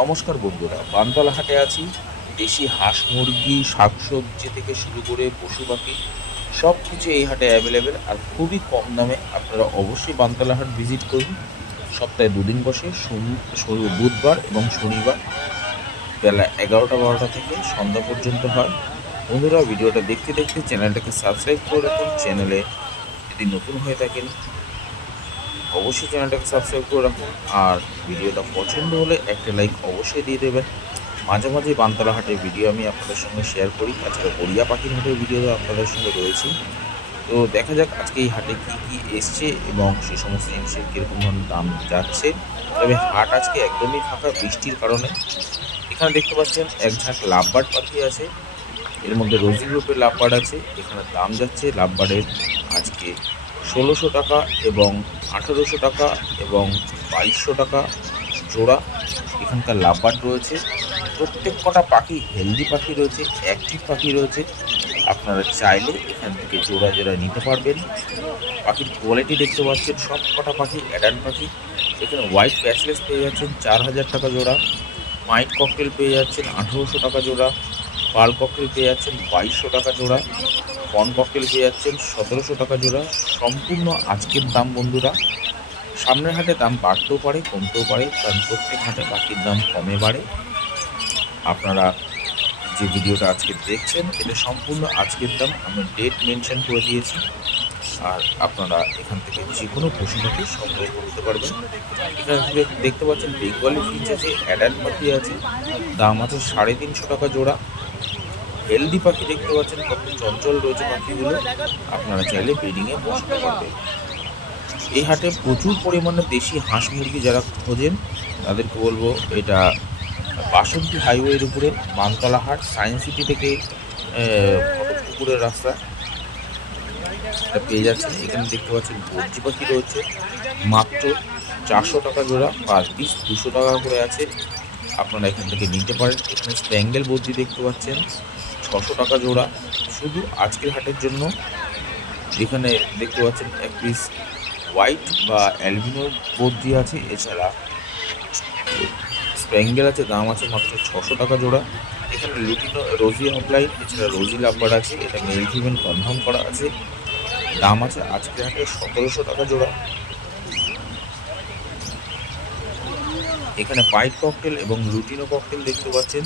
নমস্কার বন্ধুরা, বানতলা হাটে আছি। দেশি হাঁস মুরগি, শাকসবজি থেকে শুরু করে পশু পাখি সব কিছু এই হাটে অ্যাভেলেবেল আর খুবই কম দামে। আপনারা অবশ্যই বানতলা হাট ভিজিট করুন। সপ্তাহে দুদিন বসে, বুধবার এবং শনিবার বেলা 11টা-12টা থেকে সন্ধ্যা পর্যন্ত হয়। বন্ধুরা, ভিডিওটা দেখতে দেখতে চ্যানেলটাকে সাবস্ক্রাইব করে রাখুন। চ্যানেলে যদি নতুন হয়ে থাকেন অবশ্যই চ্যানেলটাকে সাবস্ক্রাইব করে রাখুন, আর ভিডিওটা পছন্দ হলে একটা লাইক অবশ্যই দিয়ে দেবেন। মাঝে মাঝে বানতলা হাটের ভিডিও আমি আপনাদের সঙ্গে শেয়ার করি, তাছাড়া গড়িয়া পাখির হাটের ভিডিও আপনাদের সঙ্গে রয়েছে। তো দেখা যাক আজকে এই হাটে কি কি এসছে এবং সেই সমস্ত জিনিসের কীরকম ধরনের দাম যাচ্ছে। তবে হাট আজকে একদমই ফাঁকা বৃষ্টির কারণে। এখানে দেখতে পাচ্ছেন এক ঝাঁক লাভবার্ড পাখি আছে, এর মধ্যে রোজি গ্রুপের লাভবার্ড আছে। এখানে দাম যাচ্ছে লাভবার্ডের আজকে 1600 টাকা এবং 1800 টাকা এবং 2200 টাকা জোড়া। এখানকার লাভবার্ড রয়েছে। প্রত্যেক কটা পাখি হেলদি পাখি রয়েছে, অ্যাক্টিভ পাখি রয়েছে। আপনারা চাইলে এখান থেকে জোড়া জোড়া নিতে পারবেন। পাখির কোয়ালিটি দেখতে পাচ্ছেন, সব কটা পাখি অ্যাডাল্ট পাখি। এখানে হোয়াইট প্যাচলেস পেয়ে যাচ্ছেন 4000 টাকা জোড়া, হোয়াইট ককটেল পেয়ে যাচ্ছেন 1800 টাকা জোড়া, পার্ল ককটেল পেয়ে যাচ্ছেন 2200 টাকা জোড়া, কর্ন ককটেল পেয়ে যাচ্ছেন 1700 টাকা জোড়া। সম্পূর্ণ আজকের দাম বন্ধুরা। সামনের হাটে দাম বাড়তেও পারে, কমতেও পারে, কারণ প্রত্যেক হাটে পাখির দাম কমে বাড়ে। আপনারা যে ভিডিওটা আজকে দেখছেন এটা সম্পূর্ণ আজকের দাম, আমি ডেট মেনশন করে দিয়েছি। আর আপনারা এখান থেকে যে কোনো পশু পাখি সংগ্রহ করতে পারবেন। এখান থেকে দেখতে পাচ্ছেন বেঙ্গলি ফিঞ্চ আছে, অ্যাডাল্ট পাখি আছে, দাম আছে 350 টাকা জোড়া। হেলদি পাখি দেখতে পাচ্ছেন, কত চঞ্চল রয়েছে পাখিগুলো। আপনারা চাইলে ব্রিডিংয়ে বসাতে পারবেন। এই হাটে প্রচুর পরিমাণে দেশি হাঁস মুরগি যারা খোঁজেন তাদেরকে বলবো, এটা বাসন্তী হাইওয়ের উপরে বানতলা হাট, সায়েন্স সিটি থেকে পুকুরের রাস্তা, এটা পেয়ে যাচ্ছেন। এখানে দেখতে পাচ্ছেন বর্জি পাখি রয়েছে মাত্র 400 টাকা জোড়া, পার পিস 200 টাকা করে আছে। আপনারা এখান থেকে নিতে পারেন। এখানে স্প্যাঙ্গেল বর্জি দেখতে পাচ্ছেন 600 টাকা জোড়া, শুধু আজকের হাটের জন্য। এখানে দেখতে পাচ্ছেন এক পিস হোয়াইট বা অ্যালবিনো বর্জি আছে, এছাড়া স্প্যাঙ্গেল আছে, দাম আছে মাত্র 600 টাকা জোড়া। এখানে লুটিনো রোজি অফলাইন, এছাড়া রোজি লাভবার্ড আছে, এটা মেল ফিমেল কনফার্ম করা আছে, দাম আছে আজকে হাটে 1700 টাকা জোড়া। এখানে পাইট ককটেল এবং লুটিনো ককটেল দেখতে পাচ্ছেন,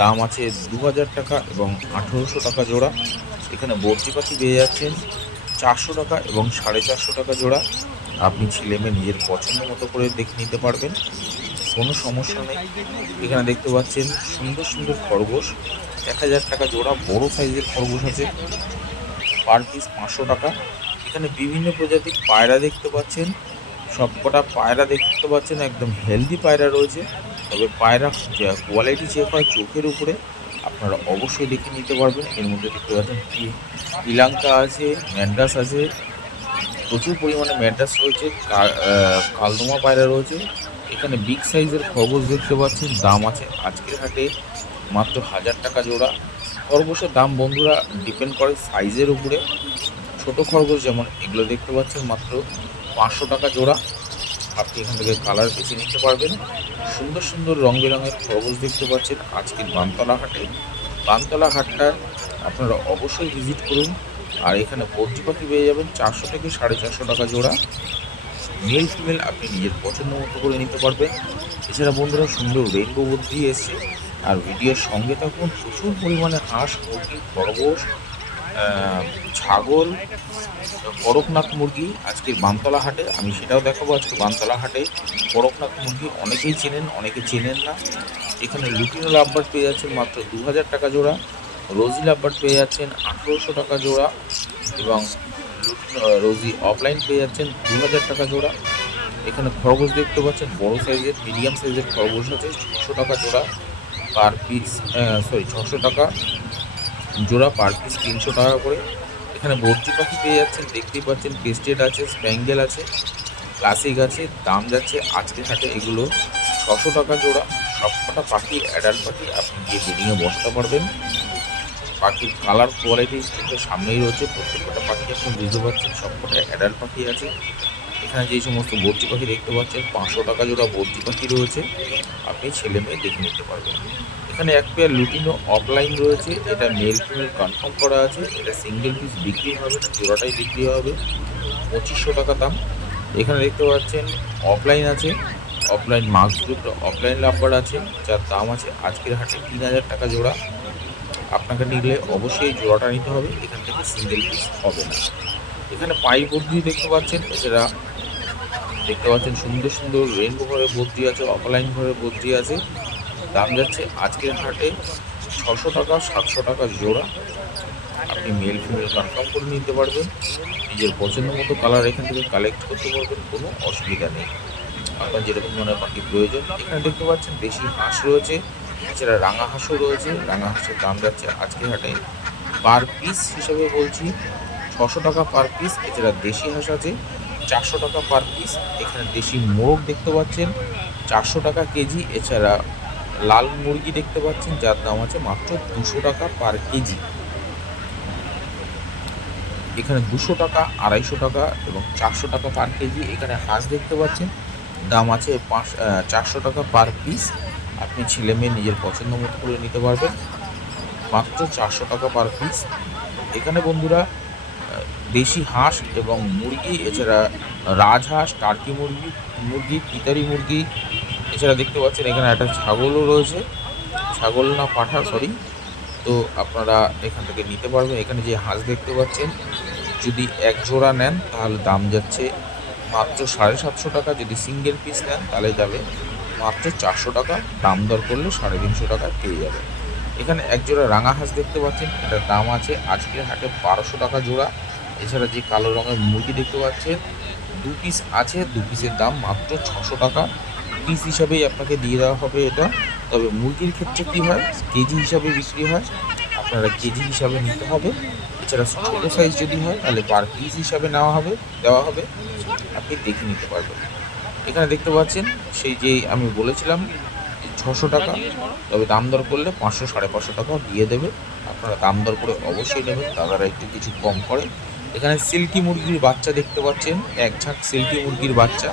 দাম আছে 2000 টাকা এবং 1800 টাকা জোড়া। এখানে বর্জি পাখি পেয়ে যাচ্ছেন 400 টাকা এবং 450 টাকা জোড়া। আপনি ছেলে মেয়ে নিজের পছন্দ মতো করে দেখে নিতে পারবেন, কোনো সমস্যা নেই। এখানে দেখতে পাচ্ছেন সুন্দর সুন্দর খরগোশ, 1000 টাকা জোড়া। বড় সাইজের খরগোশ আছে, পার পিস 500 টাকা। এখানে বিভিন্ন প্রজাতির পায়রা দেখতে পাচ্ছেন, সবকটা পায়রা দেখতে পাচ্ছেন একদম হেলদি পায়রা রয়েছে। তবে পায়রা কোয়ালিটি চেক হয় চোখের উপরে, আপনারা অবশ্যই দেখে নিতে পারবেন। এর মধ্যে দেখতে পাচ্ছেন শ্রীলঙ্কা আছে, ম্যান্ডাস আছে, প্রচুর পরিমাণে ম্যান্ডাস রয়েছে, কালদমা পায়রা রয়েছে। এখানে বিগ সাইজের খরগোশ দেখতে পাচ্ছেন, দাম আছে আজকের হাটে মাত্র 1000 টাকা জোড়া। খরগোশের দাম বন্ধুরা ডিপেন্ড করে সাইজের উপরে। ছোট খরগোশ যেমন এগুলো দেখতে পাচ্ছেন মাত্র 500 টাকা জোড়া। আপনি এখান থেকে কালার বেছে নিতে পারবেন। সুন্দর সুন্দর রং বেরঙের খরগোশ দেখতে পাচ্ছেন আজকের বানতলা হাটে। বানতলা হাটটা আপনারা অবশ্যই ভিজিট করুন। আর এখানে বর্জি পাখি পেয়ে যাবেন 400 থেকে 450 টাকা জোড়া। মেল ফিমেল আপনি নিজের পছন্দ মতো করে নিতে পারবেন। এছাড়া বন্ধুরা সুন্দর রেইনবো বর্জি এসছে। আর ভিডিওর সঙ্গে থাকুন, প্রচুর পরিমাণে হাঁস, মুরগি, খরগোশ, ছাগল, করকনাথ মুরগি আজকের বানতলা হাটে, আমি সেটাও দেখাবো। আজকে বানতলা হাটে করকনাথ মুরগি অনেকেই চেনেন, অনেকে চেনেন না। এখানে লুটিনো লাভবার্ড পেয়ে যাচ্ছেন মাত্র 2000 টাকা জোড়া, রোজি লাভবার্ড পেয়ে যাচ্ছেন 1800 টাকা জোড়া এবং রোজি অফলাইন পেয়ে যাচ্ছেন 2000 টাকা জোড়া। এখানে খরগোশ দেখতে পাচ্ছেন বড় সাইজের, মিডিয়াম সাইজের খরগোশ আছে 600 টাকা জোড়া, পার পিস 600 টাকা জোড়া, পার পিস 300 টাকা করে। এখানে বর্জি পাখি পেয়ে যাচ্ছেন, দেখতেই পাচ্ছেন ক্রেস্টেড আছে, স্প্যাঙ্গেল আছে, ক্লাসিক আছে, দাম যাচ্ছে আজকের হাটে এগুলো 600 টাকা জোড়া। সবকটা পাখি অ্যাডাল্ট পাখি, আপনি গিয়ে ব্রিডিংয়ে বসাতে পারবেন। পাখির কালার কোয়ালিটি কিন্তু সামনেই রয়েছে, প্রত্যেকটা পাখি আপনি বুঝতে পারছেন সবকটা অ্যাডাল্ট পাখি আছে। এখানে যে সমস্ত বদ্রি পাখি দেখতে পাচ্ছেন 500 টাকা জোড়া বদ্রি পাখি রয়েছে, আপনি ছেলে মেয়ে দেখে নিতে পারবেন। এখানে এক পেয়ার লুটিনো অফলাইন রয়েছে, এটা মেল ফিমেল কনফার্ম করা আছে। এটা সিঙ্গেল পিস বিক্রি হবে না, জোড়াটাই বিক্রি হবে, 2500 টাকা দাম। এখানে দেখতে পাচ্ছেন অফলাইন আছে, অফলাইন মার্কসগুলো অফলাইন লাম্বার আছে, যার দাম আছে আজকের হাটে 3000 টাকা জোড়া। আপনাকে নিলে অবশ্যই জোড়াটা নিতে হবে, এখান থেকে সিঙ্গেল পিস হবে না। এখানে পাই বদ্রি দেখতে পাচ্ছেন, এছাড়া দেখতে পাচ্ছেন সুন্দর সুন্দর রেনবো ঘরের বদ্রি আছে, অফলাইন ঘরের বদ্রি আছে। দাম যাচ্ছে আজকের হাটে 600 টাকা 700 টাকা জোড়া। আপনি মেল ফিমেল কনফার্ম করে নিতে পারবেন, নিজের পছন্দ মতো কালার এখান থেকে কালেক্ট করতে পারবেন, কোনো অসুবিধা নেই। আপনার যেরকম ধরনের পাখি প্রয়োজন। এখানে দেখতে পাচ্ছেন দেশি হাঁস রয়েছে, এছাড়া রাঙা হাঁসও রয়েছে। রাঙা হাঁসের দাম যাচ্ছে আজকের হাটে পার পিস হিসেবে বলছি 600 টাকা পার পিস। এছাড়া দেশি হাঁস আছে 400 টাকা পার পিস। এখানে দেশি মোরগ দেখতে পাচ্ছেন 400 টাকা কেজি। এছাড়া লাল মুরগি দেখতে পাচ্ছেন, যার দাম আছে মাত্র 200 টাকা পার কেজি। এখানে 200 টাকা, 250 টাকা এবং 400 টাকা পার কেজি। এখানে হাঁস দেখতে পাচ্ছেন, দাম আছে 400 টাকা পার পিস। আপনি ছেলে মেয়ে নিজের পছন্দ মতো করে নিতে পারবেন, মাত্র 400 টাকা পার পিস। এখানে বন্ধুরা দেশি হাঁস এবং মুরগি, এছাড়া রাজহাঁস, টার্কি মুরগি, পিতারি মুরগি, এছাড়া দেখতে পাচ্ছেন এখানে একটা ছাগলও রয়েছে, ছাগল না পাঠা সরি। তো আপনারা এখান থেকে নিতে পারবেন। এখানে যে হাঁস দেখতে পাচ্ছেন, যদি এক জোড়া নেন তাহলে দাম যাচ্ছে মাত্র 750 টাকা। যদি সিঙ্গেল পিস নেন তাহলে যাবে মাত্র 400 টাকা। দাম দর করলে 350 টাকায় পেয়ে যাবে। এখানে এক জোড়া রাঙা হাঁস দেখতে পাচ্ছেন, এটার দাম আছে আজকের হাটে 1200 টাকা জোড়া। এছাড়া যে কালো রঙের মুরগি দেখতে পাচ্ছেন 2 পিস আছে, 2 পিসের দাম মাত্র 600 টাকা। পিস হিসাবেই আপনাকে দিয়ে দেওয়া হবে এটা। তবে মুরগির ক্ষেত্রে কী হয়, কেজি হিসাবে বিক্রি হয়, আপনারা কেজি হিসাবে নিতে হবে। এছাড়া ছোটো সাইজ যদি হয় তাহলে পার পিস হিসাবে দেওয়া হবে, আপনি দেখে নিতে পারবেন। এখানে দেখতে পাচ্ছেন সেই যে আমি বলেছিলাম 600 টাকা, তবে দাম দর করলে 500 550 টাকা দিয়ে দেবে। আপনারা দাম দর করে অবশ্যই নেবেন, দাদারা একটু কিছু কম করে। এখানে সিল্কি মুরগির বাচ্চা দেখতে পাচ্ছেন, এক ঝাঁক সিল্কি মুরগির বাচ্চা।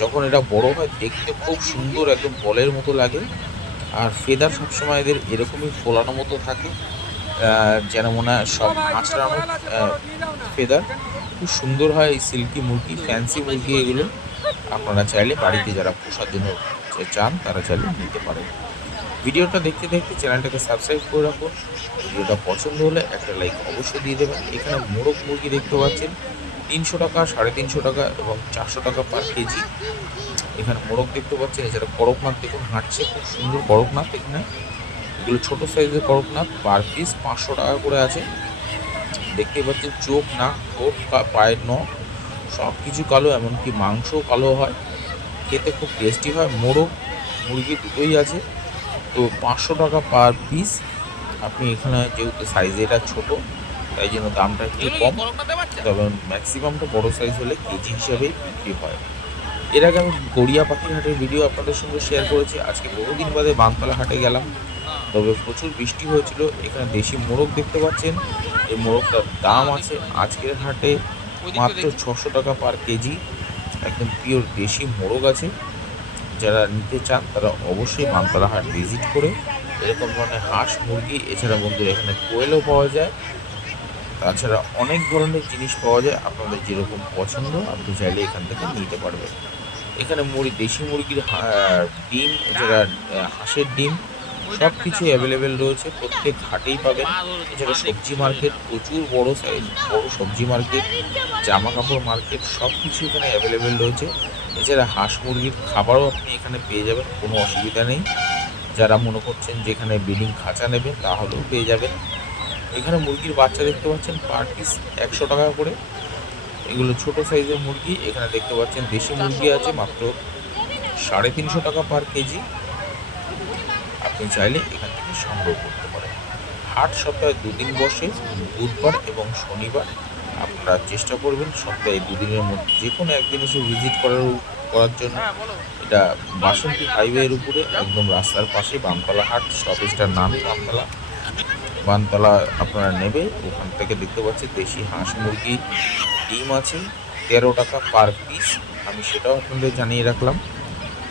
যখন এটা বড় হয় দেখতে খুব সুন্দর, একদম বলের মতো লাগে। আর ফেদার সবসময় এদের এরকমই ফোলানো মতো থাকে, যেন মনে হয় সব আঁচড়ানো ফেদার। খুব সুন্দর হয় এই সিল্কি মুরগি, ফ্যান্সি মুরগি এগুলো। আপনারা চাইলে বাড়িতে যারা পোষার জন্য চান তারা চাইলে নিতে পারেন। ভিডিওটা দেখতে দেখতে চ্যানেলটাকে সাবস্ক্রাইব করে রাখুন। ভিডিওটা পছন্দ হলে একটা লাইক অবশ্যই দিয়ে দেবেন। এখানে মোরগ মুরগি দেখতে পাচ্ছেন 300 টাকা, 350 টাকা এবং 400 টাকা পার কেজি। এখানে মোরগ দেখতে পাচ্ছেন। এছাড়া করকনাথ দেখুন হাঁটছে, খুব সুন্দর করকনাথ। এখানে এগুলো ছোটো সাইজের করকনাথ, পার পিস 500 টাকা করে আছে। দেখতে পাচ্ছেন চোখ, নাক, ঠোঁট, পায়ের নখ সব কিছু কালো, এমনকি মাংসও কালো হয়, খেতে খুব টেস্টি হয়। মোরগ মুরগি দুটোই আছে। তো 500 টাকা পার পিস। আপনি এখানে যেহেতু সাইজ এটা ছোটো, তাই জন্য দামটা একটু কম, তবে ম্যাক্সিমামটা বড় সাইজ হলে কেজি হিসাবেই বিক্রি হয়। এর আগে আমি গড়িয়া পাখির হাটের ভিডিও আপনাদের সঙ্গে শেয়ার করেছি। আজকে বহুদিন বাদে বানতলা হাটে গেলাম, তবে প্রচুর বৃষ্টি হয়েছিল। এখানে দেশি মোরগ দেখতে পাচ্ছেন, এই মোরগটার দাম আছে আজকের হাটে মাত্র 600 টাকা পার কেজি। একদম পিওর দেশি মোরগ আছে। যারা নিতে চান তারা অবশ্যই বানতলা হাট ভিজিট করে এরকম ধরনের হাঁস, মুরগি, এছাড়া বন্ধুরা এখানে কোয়েলও পাওয়া যায়। তাছাড়া অনেক ধরনের জিনিস পাওয়া যায়, আপনাদের যেরকম পছন্দ আপনি চাইলে এখান থেকে নিতে পারবেন। এখানে দেশি মুরগির ডিম, এছাড়া হাঁসের ডিম সব কিছু অ্যাভেলেবেল রয়েছে, প্রত্যেক হাটেই পাবেন। এছাড়া সবজি মার্কেট, প্রচুর বড় সাইজ, বড় সবজি মার্কেট, জামা কাপড় মার্কেট সব কিছু এখানে অ্যাভেলেবেল রয়েছে। এছাড়া হাঁস মুরগির খাবারও আপনি এখানে পেয়ে যাবেন, কোনো অসুবিধা নেই। যারা মনে করছেন যে এখানে ব্রিডিং খাঁচা নেবেন তাহলেও পেয়ে যাবেন। এখানে মুরগির বাচ্চা দেখতে পাচ্ছেন পার পিস 100 টাকা করে। এগুলো ছোট সাইজের মুরগি। এখানে দেখতে পাচ্ছেন দেশি মুরগি আছে মাত্র 350 টাকা পার কেজি। আপনি চাইলে এখান থেকে সংগ্রহ করতে পারেন। হাট সপ্তাহে 2 দিন বসে, বুধবার এবং শনিবার। আপনারা চেষ্টা করবেন সপ্তাহে 2 দিনের মধ্যে যে কোনো একদিন এসে ভিজিট করার জন্য। এটা বাসন্তী হাইওয়ের উপরে, একদম রাস্তার পাশে বানতলা হাট। স্টপেজটার নামই বানতলা আপনারা নেবে, ওখান থেকে দেখতে পাচ্ছেন দেশি হাঁস মুরগি ডিম আছে, 13 টাকা পার পিস, আমি সেটাও আপনাদের জানিয়ে রাখলাম।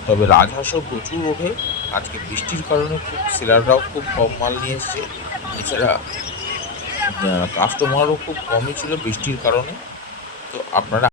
তবে রাজহাঁসও প্রচুর ওঠে, আজকে বৃষ্টির কারণে খুব সেলাররাও খুব কম মাল নিয়ে এসছে। এছাড়া কাস্টমারও খুব কমই ছিল বৃষ্টির কারণে। তো আপনারা